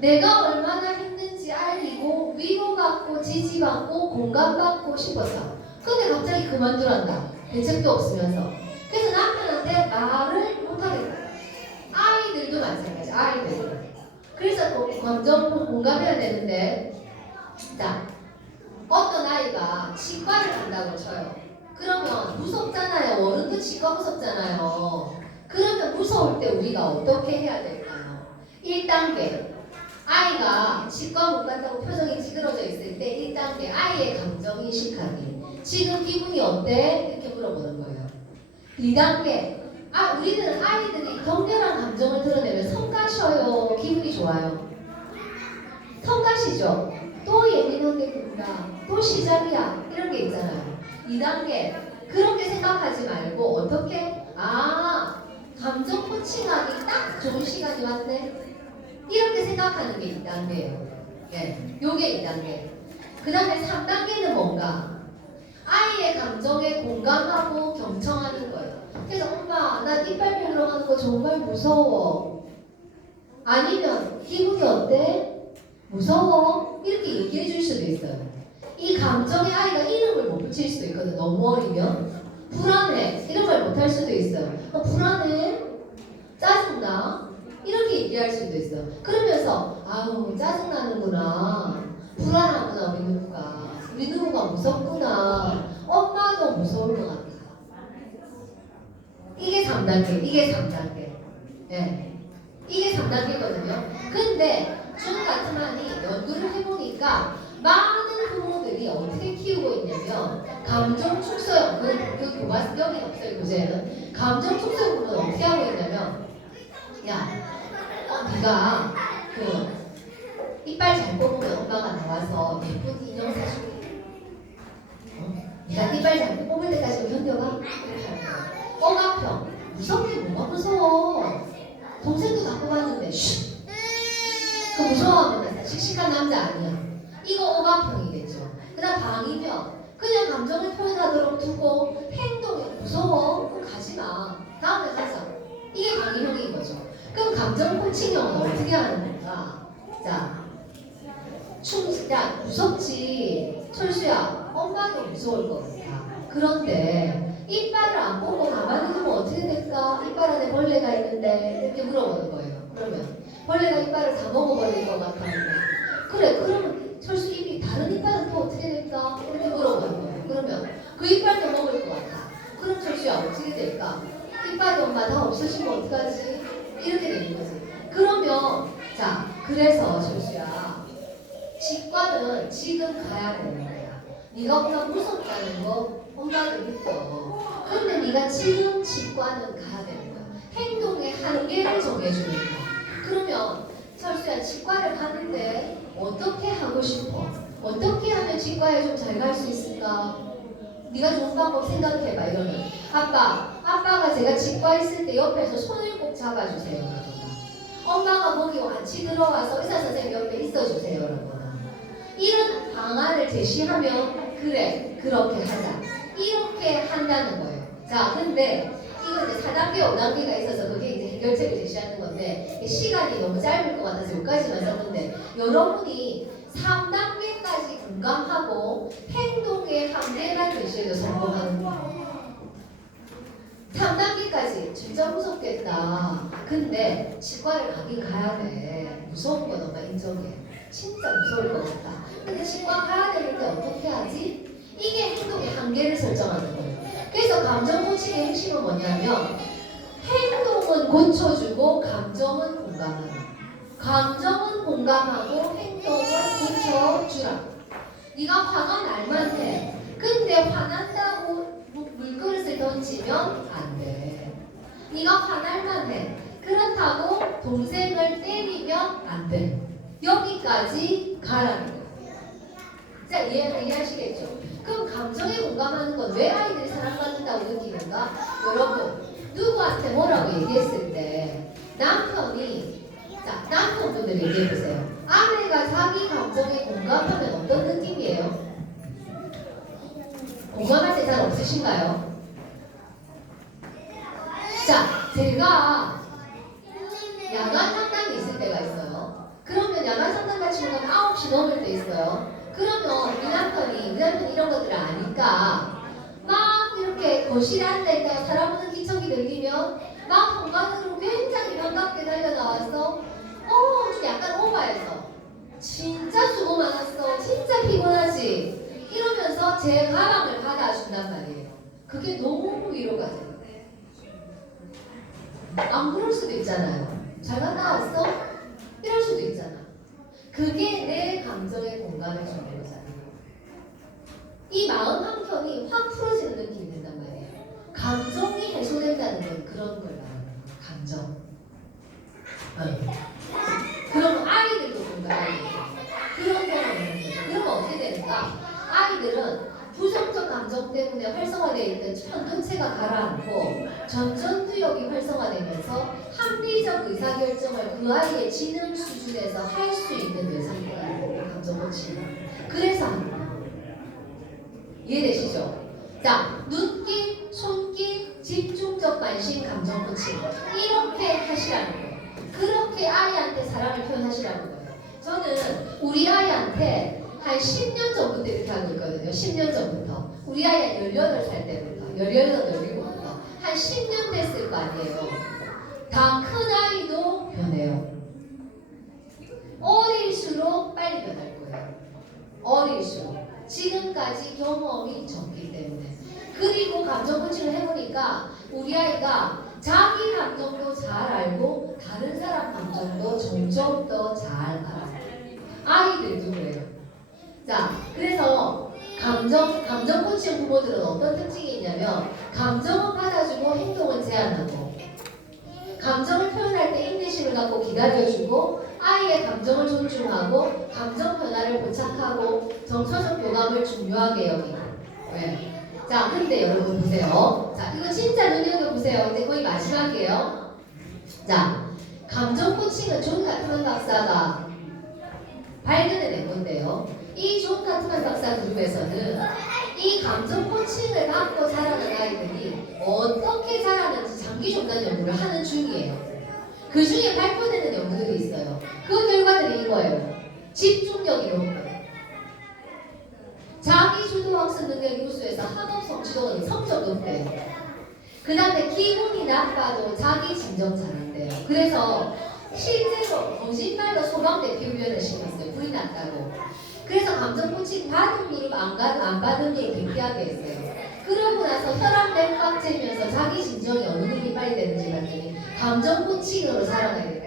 내가 얼마나 힘든지 알리고 위로받고 지지받고 공감받고 싶었어. 근데 갑자기 그만두란다. 대책도 없으면서. 그래서 남편한테 말을 못하겠다. 아이들도 마찬가지. 아이들. 그래서 감정 공감해야 되는데, 자, 어떤 아이가 치과를 간다고 쳐요. 그러면 무섭잖아요. 어른도 치과 무섭잖아요. 그러면 무서울 때 우리가 어떻게 해야 될까요? 1단계. 아이가 치과 못 간다고 표정이 찌그러져 있을 때 1단계 아이의 감정 인식하기. 지금 기분이 어때? 이렇게 물어보는 거예요. 2단계. 우리는 아이들이 격렬한 감정을 드러내면 성가셔요. 기분이 좋아요. 성가시죠. 또 예민하게 군다. 또 시작이야. 이런 게 있잖아요. 2단계. 그렇게 생각하지 말고 어떻게? 감정 코칭하기 딱 좋은 시간이 왔네. 이렇게 생각하는 게 2단계예요. 네, 요게 2단계. 그 다음에 3단계는 뭔가? 아이의 감정에 공감하고 경청하는 거예요. 그래서 엄마, 난 이빨 베러 가는 거 정말 무서워. 아니면 기분이 어때? 무서워? 이렇게 얘기해 줄 수도 있어요. 이 감정에 아이가 이름을 못 붙일 수도 있거든. 너무 어리면. 불안해. 이런 말 못 할 수도 있어요. 불안해? 짜증나? 이렇게 얘기할 수도 있어요. 그러면서 아우 짜증나는구나. 불안하구나 우리 누구가. 우리 누구가 무섭구나. 엄마도 무서울 것 같아. 이게 3단계. 이게 3단계. 네. 이게 3단계거든요. 근데 준 같은 한이 연구를 해보니까 많은 부모들이 어떻게 키우고 있냐면 감정 축소형, 그 교과서경이 없어요. 교재는. 감정 축소형은 어떻게 하고 있냐면 야, 네가 이빨 잘 뽑으면 엄마가 나와서 예쁜 인형 사줄게. 네가 이빨 잘 뽑을 때까지 견뎌가? 이렇게 하는 거야. 억압형. 무섭게 뭐가 무서워. 동생도 다 뽑았는데 쉿. 그 무서워하면 씩씩한 남자 아니야. 이거 억압형이겠죠. 그 다음 방위형. 그냥 감정을 표현하도록 두고 행동이 무서워? 그럼 가지마. 다음에 가자. 이게 방위형인 거죠. 그럼 감정 코칭형은 어떻게 하는 건가? 자, 야 무섭지. 철수야, 엄마도 무서울 것 같아. 그런데 이빨을 안 뽑고 가만히 두면 어떻게 될까? 이빨 안에 벌레가 있는데 이렇게 물어보는 거예요. 그러면 벌레가 이빨을 다 먹어버릴 것 같아. 그래, 그러면 철수 입이 다른 이빨은 또 어떻게 될까? 이렇게 물어보는 거예요. 그러면 그 이빨도 먹을 것 같아. 그럼 철수야 어떻게 될까? 이빨이 엄마 다 없어지면 어떡하지? 이렇게 되는 거지. 그러면 자, 그래서 철수야, 치과는 지금 가야 되는 거야. 네가 엄마 무섭다는 거 엄마도 믿어. 근데 네가 지금 치과는 가야 되는 거야. 행동의 한계를 정해주는 거야. 그러면 철수야, 치과를 가는데 어떻게 하고 싶어? 어떻게 하면 치과에 좀 잘 갈 수 있을까? 네가 좋은 방법 생각해봐. 이러면 아빠가 제가 치과 있을 때 옆에서 손을 꼭 잡아주세요. 엄마가 거기 같이 들어와서 의사 선생님 옆에 있어주세요. 라거나 이런 방안을 제시하면 그래, 그렇게 하자. 이렇게 한다는 거예요. 자, 근데 이거 이제 4단계, 5단계가 있어서 그게 이제 해결책을 제시하는 건데 시간이 너무 짧을 것 같아서 여기까지만 썼는데 여러분이 3단계까지 공감하고 행동의 한계만 제시해도 성공하는 거예요. 3단계까지 진짜 무섭겠다. 근데 치과를 가긴 가야 돼. 무서운 건 엄마 인정해. 진짜 무서울 것 같다. 근데 치과 가야 되는데 어떻게 하지? 이게 행동의 한계를 설정하는 거예요. 그래서 감정 코칭의 핵심은 뭐냐면 행동은 고쳐주고 감정은 공감하는. 감정은 공감하고 행동은 고쳐주라. 네가 화가 날 만해. 근데 화난다고 물그릇을 던지면 안 돼. 네가 화날 만해. 그렇다고 동생을 때리면 안 돼. 여기까지 가라는 거야. 자, 이해하시겠죠? 그럼 감정에 공감하는 건 왜 아이들이 사랑받는다고 느끼는가? 여러분, 누구한테 뭐라고 얘기했을 때 남편이, 자, 남편분들 얘기해보세요. 아내가 자기 감정에 공감하면 어떤 느낌이에요? 공감할 때 잘 없으신가요? 자, 제가 야간 상담이 있을 때가 있어요. 그러면 야간 그게 너무 위로가 돼요. 안 그럴 수도 있잖아요. 잘 갔다 왔어? 이럴 수도 있잖아. 그게 내 감정에 공감을 주는 거잖아요. 이 마음 한켠이 확 풀어지는 느낌이 든단 말이에요. 감정이 해소된다는 건 그런 걸 말하는 거예요. 감정. 그럼 아이들도 공감해요. 그런 경험을 거죠. 그러면 어떻게 되는가? 아이들은 부정적 감정 때문에 활성화되어 있던 편도체가 가라앉고 전전두엽이 활성화되면서 합리적 의사결정을 그 아이의 지능 수준에서 할 수 있는 뇌상태가 있는 감정 코칭. 그래서 하는 거예요. 이해되시죠? 자, 눈길, 손길, 집중적 관심, 감정 코칭. 이렇게 하시라는 거예요. 그렇게 아이한테 사랑을 표현하시라는 거예요. 저는 우리 아이한테 한 10년 전부터 이렇게 하고 있거든요. 10년 전부터. 우리 아이가 18살 때부터, 18, 17부터 한 10년 됐을 거 아니에요. 다 큰 아이도 변해요. 어릴수록 빨리 변할 거예요. 어릴수록. 지금까지 경험이 적기 때문에. 그리고 감정 코칭을 해보니까 우리 아이가 자기 감정도 잘 알고 다른 사람 감정도 점점 더 잘 알아요. 아이들도 그래요. 자, 그래서 감정 코칭 부모들은 어떤 특징이 있냐면 감정은 받아주고 행동은 제한하고 감정을 표현할 때 인내심을 갖고 기다려주고 아이의 감정을 존중하고 감정 변화를 포착하고 정서적 교감을 중요하게 여기고 네. 자, 근데 여러분 보세요. 자, 이거 진짜 눈여겨보세요. 이제 거의 마지막이에요. 자, 감정 코칭은 존 가트만 박사가 발견해낸 건데요. 이 존 가트만 박사 그룹에서는 이 감정 코칭을 받고 자라는 아이들이 어떻게 자라는지 장기 종단 연구를 하는 중이에요. 그 중에 발표되는 연구들이 있어요. 그 결과들이 이거예요. 집중력이 높고 자기 주도 학습 능력 요소에서 학업 성취도가 성적 높대요. 그 다음에 기분이 나빠도 자기 진정 잘한대요. 그래서 실제로 거짓말로 소방대 피훈련을 시켰어요. 불이 났다고. 그래서 감정 코칭 받은 그룹 안 받은 그룹 대피하게 했어요. 그러고 나서 혈압 맥박 재면서 자기 진정이 어느 그룹이 빨리 되는지 봤더니 감정 코칭으로 자라나야 돼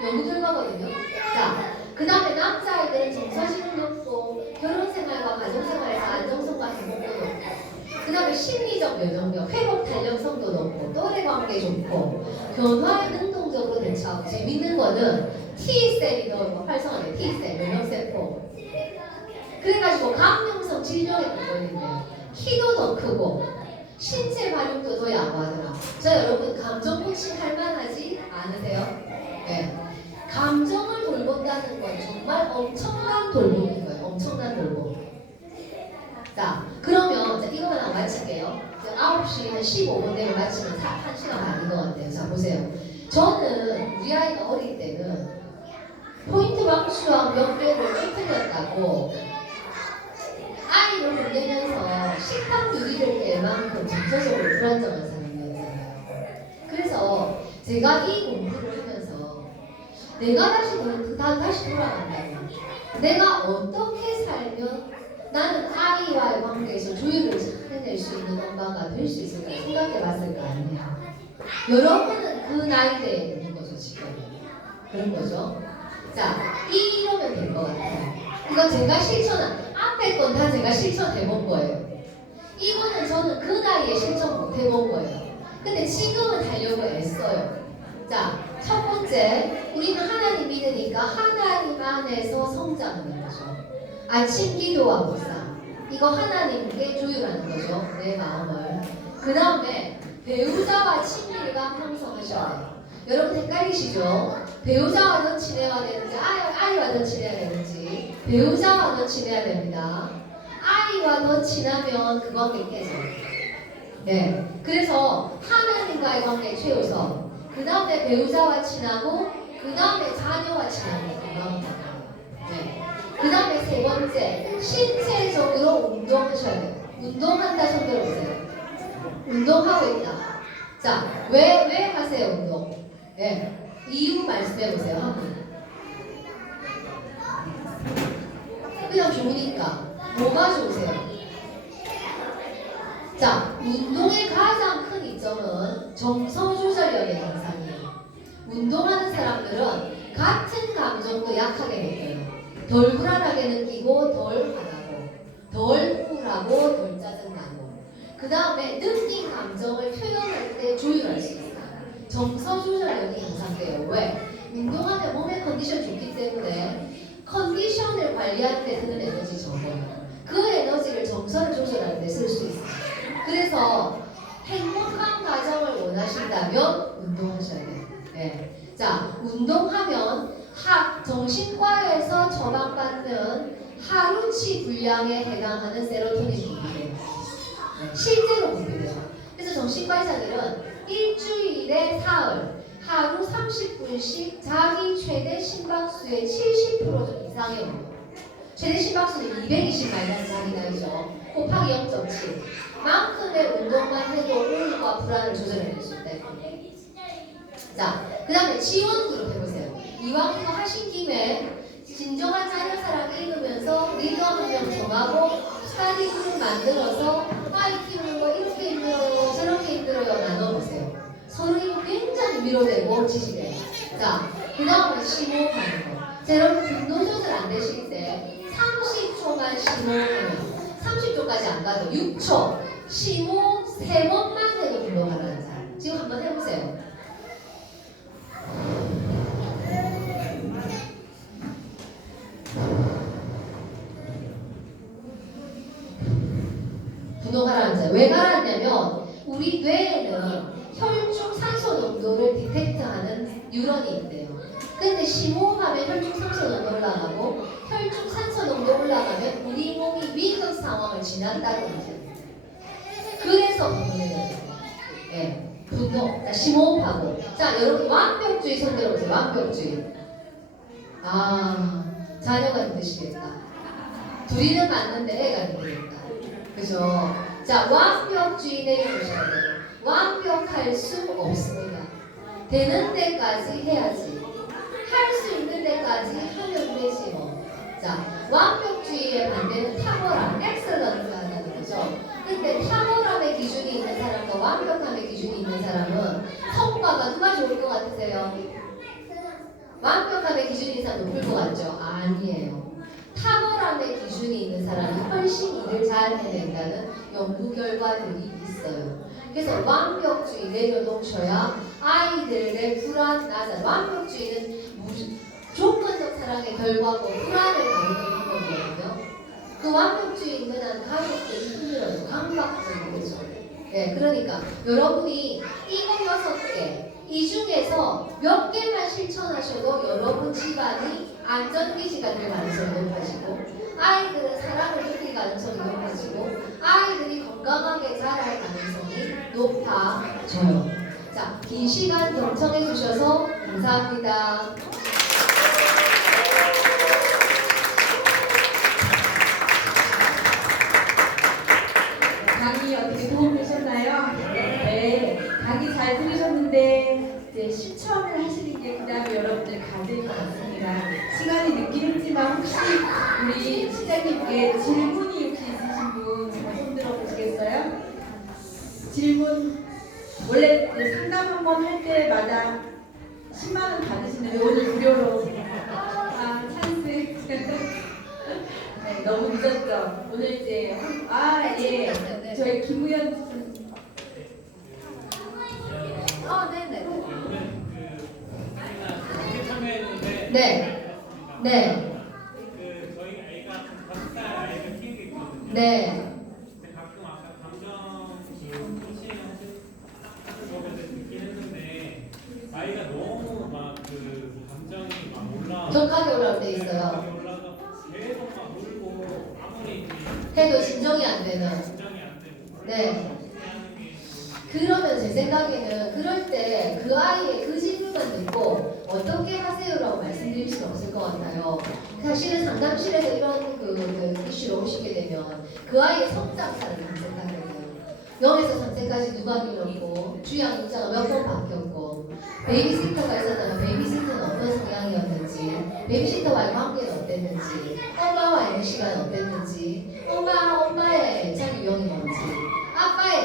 빨리. 연구 결과거든요. 자, 그 다음에 남자아이들은 정서지능 높고 결혼생활과 가정생활에서 안정성과 행복도 높고 그 다음에 심리적 면역력, 회복 탄력성도 높고 또래관계 좋고 변화에 능동적으로 대처하고 재밌는 거는 T셀이 더 활성화돼요. T셀, 면역세포. 그래가지고 감염성 질병에 더 걸린대요. 키도 더 크고 신체 발육도 더 양호하더라. 자, 여러분 감정 코칭 할만하지 않으세요? 네. 감정을 돌본다는 건 정말 엄청난 돌봄인 거예요. 엄청난 돌봄. 자, 그러면 이거만 하고 마칠게요. 9시 한 15분 되면 마치면 1시간 반인 것 같아요. 자, 보세요. 저는 우리 아이가 어릴 때는 포인트 왕수학 몇 개를 찌틀렸다고 아이를 보내면서 식당 누리를 뗄 만큼 정서적으로 불안정한 사람이었잖아요. 그래서 제가 이 공부를 하면서 내가 다시 돌아간다면 내가 어떻게 살면 나는 아이와의 관계에서 조율을 찾아낼 수 있는 엄마가 될 수 있을까 생각해 봤을 거 아니에요. 여러분은 그 나이대에 있는 거죠, 지금. 그런 거죠. 자, 이러면 될 것 같아요. 이거 제가 앞에 건 다 제가 실천해 본 거예요. 이거는 저는 그 나이에 실천 못 해본 거예요. 근데 지금은 하려고 애써요. 자, 첫 번째, 우리는 하나님 믿으니까 하나님 안에서 성장하는 거죠. 아침 기도와 묵상. 이거 하나님께 조율하는 거죠. 내 마음을. 그 다음에 배우자와 친밀감 형성하셔야 돼요. 여러분 헷갈리시죠? 배우자와 더 친해야 되는지 아이와 더 친해야 되는지 배우자와 더 친해야 됩니다. 아이와 더 친하면 그 관계 깨져요. 네. 그래서 하나님과의 관계 최우선. 그 다음에 배우자와 친하고 그 다음에 자녀와 친하고 건강합니다. 네. 그 다음에 세 번째, 신체적으로 운동하셔야 돼요. 운동한다 손 들어보세요. 운동하고 있다. 자, 왜 하세요 운동? 네. 이유 말씀해보세요. 한 분. 그냥 좋으니까. 뭐가 좋으세요? 자, 운동의 가장 큰 이점은 정서 조절력의 향상이에요. 운동하는 사람들은 같은 감정도 약하게 느껴요. 덜 불안하게 느끼고 덜 화나고 덜 우울하고 덜 짜증나고 그 다음에 느낀 감정을 표현할 때 조율할 수 있어요. 정서 조절력이 향상돼요. 왜? 운동하면 몸의 컨디션 좋기 때문에 컨디션을 관리할 때 드는 에너지 적어요. 그 에너지를 정서를 조절할 때 쓸 수 있어요. 그래서 행복한 가정을 원하신다면 운동하셔야 돼요. 네. 자, 운동하면 정신과에서 처방받는 하루치 분량에 해당하는 세로토닌 분비돼요. 네, 실제로 분비돼요. 그래서 정신과 의사들은 일주일에 사흘, 하루 30분씩 자기 최대 심박수의 70% 이상의 운동. 최대 심박수는 220 마이너스 자기 나이죠. 곱하기 0.7. 만큼의 운동만 해도 우울과 불안을 조절해낼 수 있다. 자, 그 다음에 지원 그룹 해보세요. 이왕 이거 하신 김에 진정한 자녀 사랑 읽으면서 리더 한 명 정하고 스타디 그룹 만들어서 아이 키우는 거 이렇게 힘들어요, 저렇게 힘들어요 나눠보세요. 서로 이거 굉장히 위로되고 지지돼요. 자, 그 다음에 심호흡하는 거. 자, 여러분 분노 조절 안 되실 때 30초만 심호흡하면 30초까지 안 가도 6초 심호흡 3번만 해도 분노하라는 사람. 지금 한번 해보세요. 분노가라앉아요. 왜 가라앉냐면 우리 뇌에는 혈중 산소 농도를 디텍트하는 뉴런이 있대요. 근데 심호흡하면 혈중 산소 농도 올라가고 혈중 산소 농도 올라가면 우리 몸이 위급 상황을 지난다는 거죠. 그래서 분노해야 돼요. 네, 분노. 자, 심호흡하고. 자, 여러분 완벽주의 손 들어보세요. 완벽주의. 아, 자녀가 힘드시겠다. 둘이는 맞는데 애가 힘들겠다. 그죠? 자, 완벽주의 내려보셔야 돼요. 완벽할 수 없습니다. 되는 데까지 해야지. 할 수 있는 데까지 하면 되지 뭐. 자, 완벽주의의 반대는 탁월함, 엑셀런트라는 거죠. 근데 탁월함의 기준이 있는 사람과 완벽함의 기준이 있는 사람은 성과가 누가 좋을 것 같으세요? 완벽함의 기준이 있는 사람 높을 것 같죠? 아니에요. 탁월함의 기준이 있는 사람이 훨씬 일을 잘 해낸다는 연구 결과들이 있어요. 그래서 완벽주의 내려놓으셔야 아이들의 불안 낮아. 완벽주의는 조건적 사랑의 결과고 불안을 다루는 방법이거든요. 그 완벽주의 있는 한 가족들이 힘들어요. 강박적이죠. 네, 그러니까 여러분이 이거 6개 이 중에서 몇 개만 실천하셔도 여러분 집안이 안전기지가 될 가능성이 높아지고 아이들은 사랑을 느낄 가능성이 높아지고 아이들이 건강하게 자랄 가능성이 높아져요. 자, 긴 시간 경청해 주셔서 감사합니다. 강의 어떻게 도움되셨나요? 네, 강의 잘 들으셨는데 이제 실천을 하시는 게 그다음에 여러분들 과제일 것 같습니다. 시간이 늦긴 했지만 혹시 우리 시장님께 질문이 혹시 있으신 분 손 들어보시겠어요? 질문. 원래 상담 한 번 할 때마다 10만 원 받으시는데 오늘 무료로 찬스. 네, 너무 늦었죠. 오늘 이제 예, 저희 김우현 네네. 네. 네. 저희 아이가 5살 아이가 키우고 있거든요. 네. 근데 가끔 아까 감정 코칭하는 법에 대해서 듣긴 했는데 아이가 너무 막 그 감정이 막 올라. 격하게 올라올 때 있어요. 올라서 계속 막 울고 아무리 해도 진정이 안 되는. 진정이 안 되고. 네. 그러면 제 생각에는 그럴 때 그 아이의 그 질문만 듣고 어떻게 하세요라고 말씀드릴 수는 없을 것 같아요. 사실은 상담실에서 이런 그 이슈로 오시게 되면 그 아이의 성장사를 검색하게 돼요. 0에서 3세까지 누가 밀었고 주양 인자가 몇 번 바뀌었고 베이비시터가 있었다면 베이비시터는 어떤 성향이었는지 베이비시터와의 관계는 어땠는지 엄마와 있는 시간은 어땠는지 엄마의 애착 유형이 뭔지 아빠의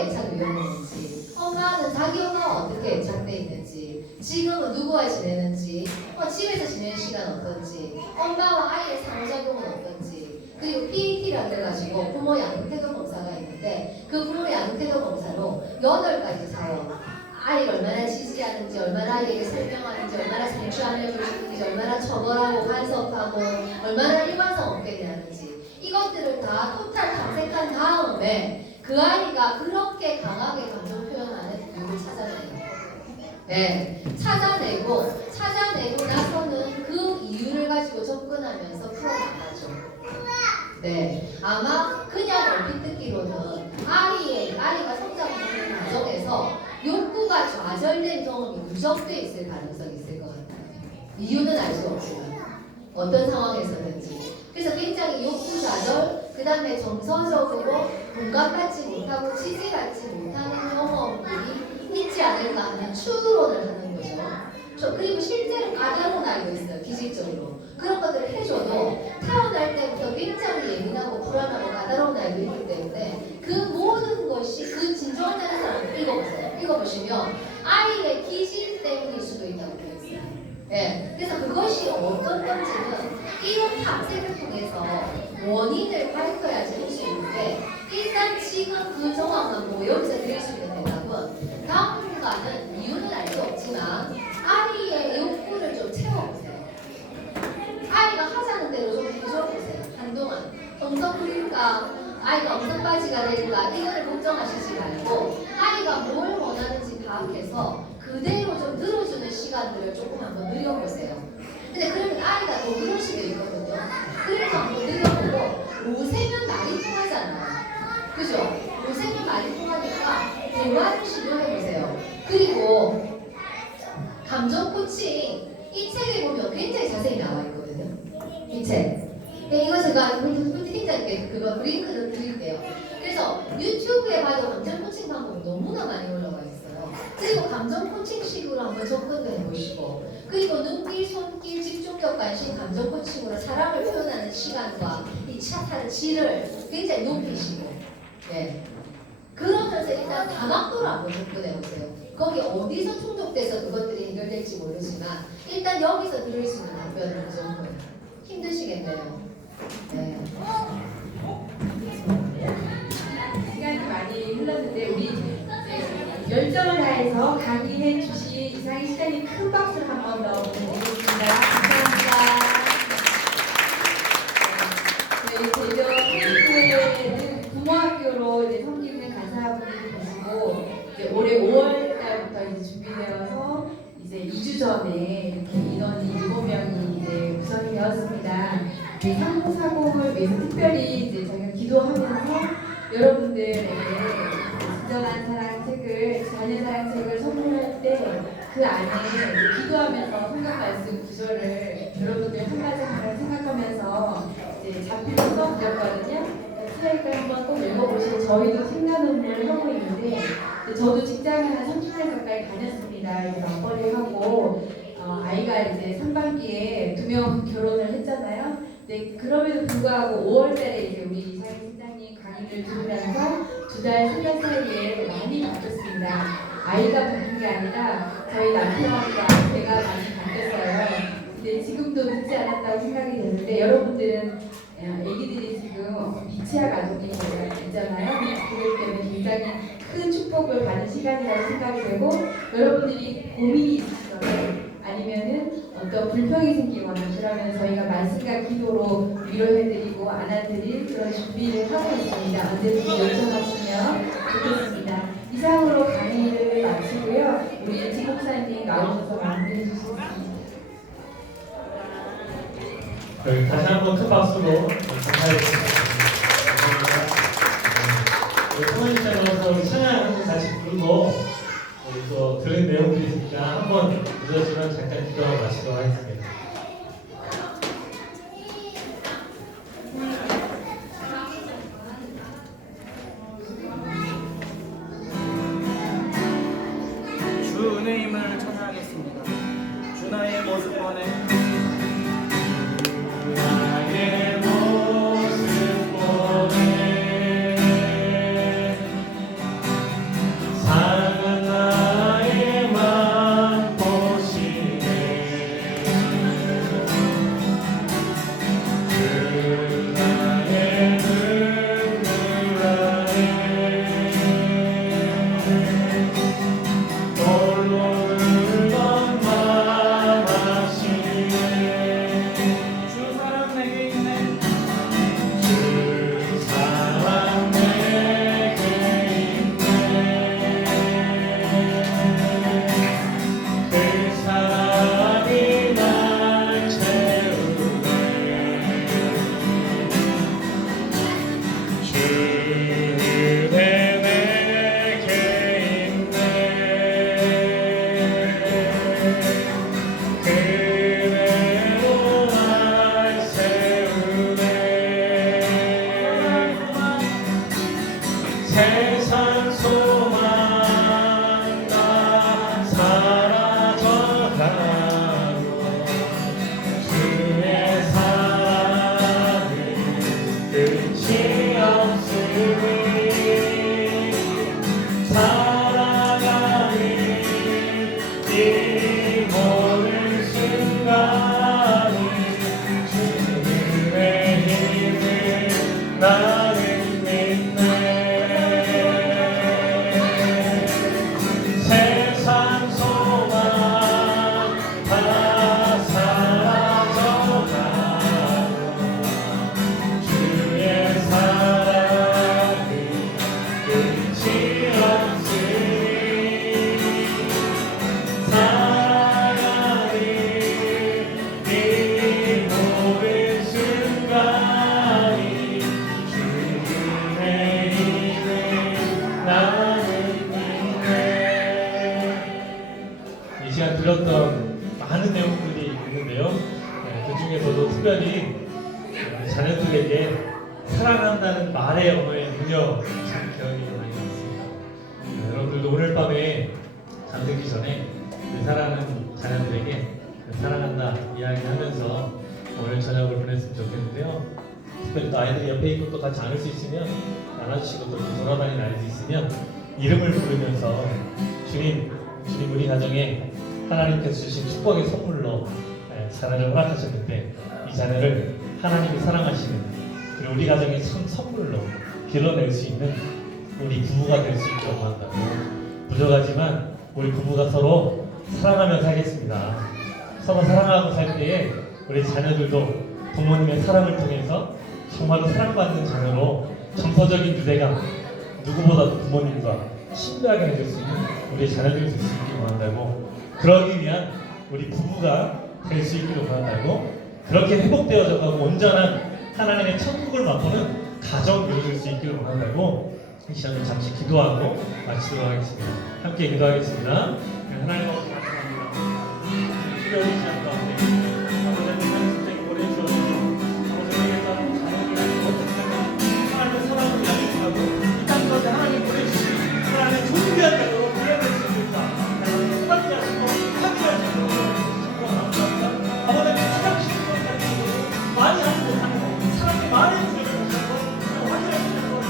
지금은 누구와 지내는지, 집에서 지내는 시간 어떤지, 엄마와 아이의 상호작용은 어떤지, 그리고 PAT라고 해가지고 부모 양육태도 검사가 있는데 그 부모 양육태도 검사로 8가지 사용, 아이를 얼마나 지지하는지, 얼마나 아이에게 설명하는지, 얼마나 상추안내를 주는지, 얼마나 처벌하고 간섭하고, 얼마나 일관성 없게 대하는지, 이것들을 다 토탈 탐색한 다음에 그 아이가 그렇게 강하게 감정 표현하는 이유를 찾아내요. 네, 찾아내고 나서는 그 이유를 가지고 접근하면서 풀어나가죠. 네, 아마 그냥 얼핏 듣기로는 아이가 성장하는 과정에서 욕구가 좌절된 경험이 누적돼 있을 가능성이 있을 것 같아요. 이유는 알 수 없지만 어떤 상황에서든지. 그래서 굉장히 욕구 좌절, 그 다음에 정서적으로 공감받지 못하고 지지받지 못하는 경험들이 있지 않을까 하는 추론을 하는 거죠. 그리고 실제로 까다로운 아이도 있어요. 기질적으로. 그런 것들을 해줘도 태어날 때부터 굉장히 예민하고 불안하고 까다로운 아이도 있기 때문에 그 모든 것이 그 진정한다는 사람을 읽어보시면 아이의 기질 때문일 수도 있다고 되어 있어요. 네. 그래서 그것이 어떤 건지는 이런 탐색을 통해서 원인을 밝혀야지 할 수 있는데 일단 지금 그 정황만 보고 여기서 드릴 수 있는 대답은 당분간은 이유는 알 수 없지만 아이의 욕구를 좀 채워보세요. 아이가 하자는 대로 좀 해줘보세요. 한동안 정성 부릴까, 아이가 엉성바지가 될까 이거를 걱정하시지 말고 아이가 뭘 원하는지 파악해서 그대로 좀 들어주는 시간들을 조금 한번 늘려보세요. 근데 그러면 아이가 또 그럴 수도 있거든요. 그래서 한번 늘려보고 요새는 말이 통하잖아요. 그죠? 요새는 말이 통하니까 대화를 시도해보세요. 그리고 감정 코칭 이 책에 보면 굉장히 자세히 나와 있거든요. 이 책. 네, 이거 제가 팀장님께 그거 링크를 드릴게요. 그래서 유튜브에 봐도 감정 코칭 방법이 너무나 많이 올라와 있어요. 그리고 감정 코칭식으로 한번 접근도 해보시고, 그리고 눈길, 손길, 집중력, 관심, 감정 코칭으로 사랑을 표현하는 시간과 이 차타는 질을 굉장히 높이시고, 네. 그러면서 일단 다각도로 한번 접근해보세요. 거기 어디서 충족돼서 그것들이 해결될지 모르지만 일단 여기서 들을 수 있는 답변은 그 정도예요. 힘드시겠네요. 네. 시간이 많이 흘렀는데 우리 열정을 다해서 강의해 주신 이상희 시장님 큰 박수를 한 번 더 보내드리겠습니다. 감사합니다. 저희 제주 한국교회는 부모학교로 이제 섬기는 간사분들이 계시고 이제 올해 5월 달부터 이제 준비되어서 이제 2주 전에 이렇게 인원이 7명이 이제 구성이 되었습니다. 상봉사공을 위해서 특별히 이제 저희가 기도하면서 여러분들에게 진정한 사랑 책을, 자녀 사랑 책을 선물할 때 그 안에 기도하면서 성경 말씀 구절을 여러분들 한 가지 하나 생각하면서 이제 잡히로 써드렸거든요. 책을 한번 꼭 읽어보시고 저희도 생나눔을 하고 있는데 저도 직장을 한 30년 가까이 다녔습니다. 이제 맞벌이 하고 아이가 이제 상반기에 2명 결혼을 했잖아요. 네, 그럼에도 불구하고 5월달에 이제 우리 이상희 팀장님 강의를 들으면서 2달, 3달 사이에 많이 바뀌었습니다. 아이가 바뀐 게 아니라 저희 남편과 제가 많이 바뀌었어요. 근데 지금도 늦지 않았다고 생각이 되는데 여러분들은 애기들이 지금 미취학 가족이 있잖아요. 그렇기 때문에 굉장히 큰 축복을 받은 시간이라고 생각이 되고 여러분들이 고민이 있으시거나 아니면은 어떤 불평이 생기거나 그러면 저희가 말씀과 기도로 위로해드리고 안아드릴 그런 준비를 하고 있습니다. 언제든지 요청하시면 좋겠습니다. 이상으로 강의를 마치고요. 우리 지 목사님 나오셔서 마무리해 주시겠습니다. 네, 다시 한번 큰 박수로 감사드립니다. 성원이 시장에서 찬양 한번 같이 부르고 또 들은 내용들이 있으니까 한번 늦었지만 잠깐 기도하고 마치도록 하겠습니다. 주 은혜임을 찬양하겠습니다. 주 나의 모습 보내 나의 모습 보내 상한 나의 맘 보시 들으셨던 많은 내용들이 있는데요. 그 중에서도 특별히 자녀들에게 사랑한다는 말의 언어의 능력 참 기억이 많이 남습니다. 여러분들도 오늘 밤에 잠들기 전에 사랑하는 자녀들에게 사랑한다 이야기하면서 오늘 저녁을 보냈으면 좋겠는데요. 특별히 또 아이들이 옆에 있고 또 같이 안을 수 있으면 안아주시고 또 돌아다니는 아이들이 있으면 이름을 부르면서 주님 우리 가정에 하나님께서 주신 축복의 선물로 자녀를 허락하셨는데 이 자녀를 하나님이 사랑하시는 그리고 우리 가정에 참 선물로 길러낼 수 있는 우리 부부가 될 수 있도록 한다고 부족하지만 우리 부부가 서로 사랑하며 살겠습니다. 서로 사랑하고 살 때에 우리 자녀들도 부모님의 사랑을 통해서 정말로 사랑받는 자녀로 정서적인 유대감 누구보다도 부모님과 신뢰하게 해줄 수 있는 우리 자녀들이 될 수 있기를 원한다고 그러기 위한 우리 부부가 될 수 있기를 원한다고 그렇게 회복되어져 가고 온전한 하나님의 천국을 맛보는 가정을 이룰 수 있기를 원한다고 이 시간을 잠시 기도하고 마치도록 하겠습니다. 함께 기도하겠습니다. 하나님 아버지 감사합니다. 특별히 시간 가운데 아버지 하나님 보내주셔서 아버지에게 따른 자녀들을 어떻게 하나님의 사랑을 양육하고 이 땅 가운데 하나님 보내주신 하나님의 존귀한 자녀로 불러낼 수 있습니다. 하나님 확인하시고 확인하시고 감사합니다. 아버지 사랑하시는 것 같은 많이 하지 못하는 거 사랑의 많은 분들을 하시고 확인할 수 있는 것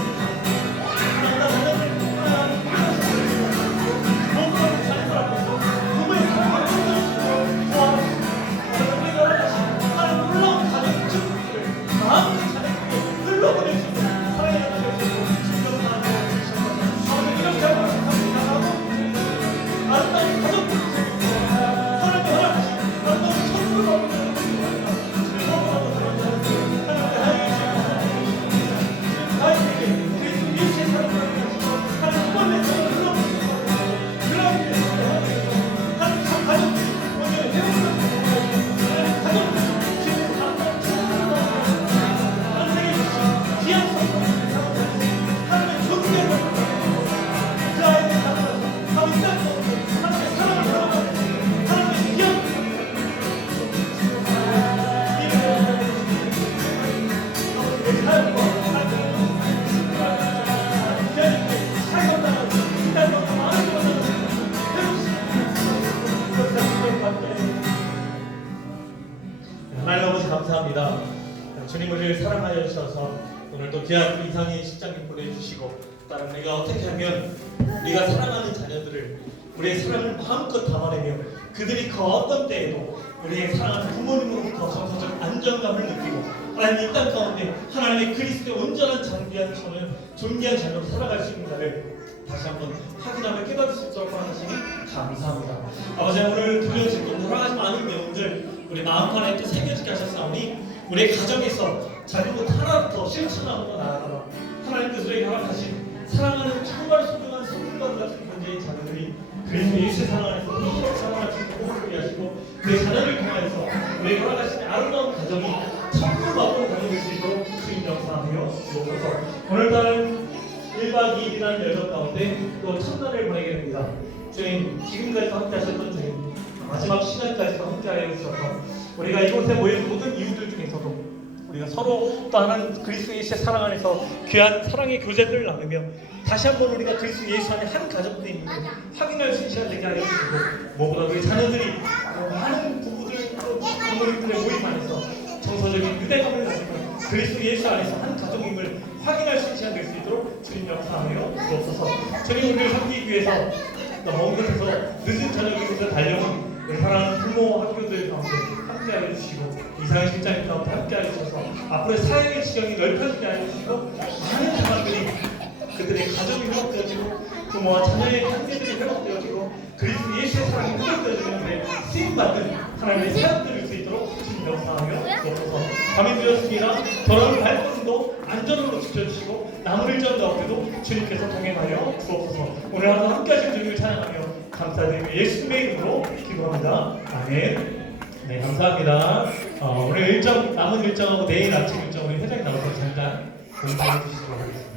하나님 아버지 감사합니다. 주님 우리를 사랑하여 주셔서 오늘도 귀한 이상의 십장님 보내주시고 따라 우리가 어떻게 하면 우리가 사랑하는 자녀들을 우리의 사랑을 마음껏 담아내며 그들이 그 어떤 때에도 우리의 사랑하는 부모님으로부터 정서적 안정감을 느끼고 하나님 이 땅 가운데 하나님의 그리스도의 온전한 장비한 손을 존귀한 자녀로 살아갈 수 있는가를 다시 한번 확인하며 깨달을 수 있도록 하시니 감사합니다. 아버지 오늘 들려진 여러 가지 많은 내용들 우리 마음판에 또 새겨지게 하셨사오니 우리의 가정에서 자녀도 하나부터 실천하고 나아가라 하나님 뜻으로 허락하신 사랑하는 정말 소중한 선물과 같은 존재의 자녀들이 그리스도 예수의 사랑 안에서 서로 사랑할 수 있도록 호흡을 하시고 그 자녀를 통하여서 우리에게 허락하신 아름다운 가정이 천국을 맛보는 가정이 될 수 있도록 주님 역사하며 주옵소서. 오늘따라 1박 2일이라는 여정 가운데 또 첫날을 보내게 됩니다. 주님 지금까지도 함께 하셨던 주님 마지막 시간까지도 함께하여 주셔서 우리가 이곳에 모인 모든 이유들 중에서도 우리가 서로 또 하나님 그리스도 예수의 사랑 안에서 귀한 사랑의 교제들을 나누며 다시 한번 우리가 그리스도 예수 안에 한 가정도 있는 걸 확인할 수 있는 시간 되게 하여 주시고 무엇보다 우리 자녀들이 많은 부부들 또 부모님들의 모임 안에서 정서적인 유대감을 가지고 그리스도 예수 안에서 한 가정임을 확인할 수 있는 시간 될 수 있도록 주님 역사하며 주옵소서. 주님 우리를 섬기기 위해서 먼 곳에서 늦은 저녁에서 달려온 사랑하는 부모 학교들 가운데 함께하여 주시고 이상한 실장님 가운데 함께하여 주셔서 앞으로 사회의 지경이 넓혀지게 하여 주시고 많은 사람들이 그들의 가정이 회복되어지고 부모와 자녀의 관계들이 회복되어지고 그리스도 예수의 사랑이 회복되어지는데 쓰임받는 하나님의 사역들을 수 있도록 주님 역사하며 주옵소서. 밤이 되었습니다. 돌아올 발걸음도 안전으로 지켜주시고 남은 일정 가운데도 주님께서 동행하여 주옵소서. 오늘 하루 함께하신 주님을 찬양하며 감사드리며 예수님의 이름으로 기도합니다. 아멘. 네, 감사합니다. 오늘 일정 남은 일정하고 내일 아침 일정 우리 회장이 나와서 잠깐 공부해 주시도록 하겠습니다.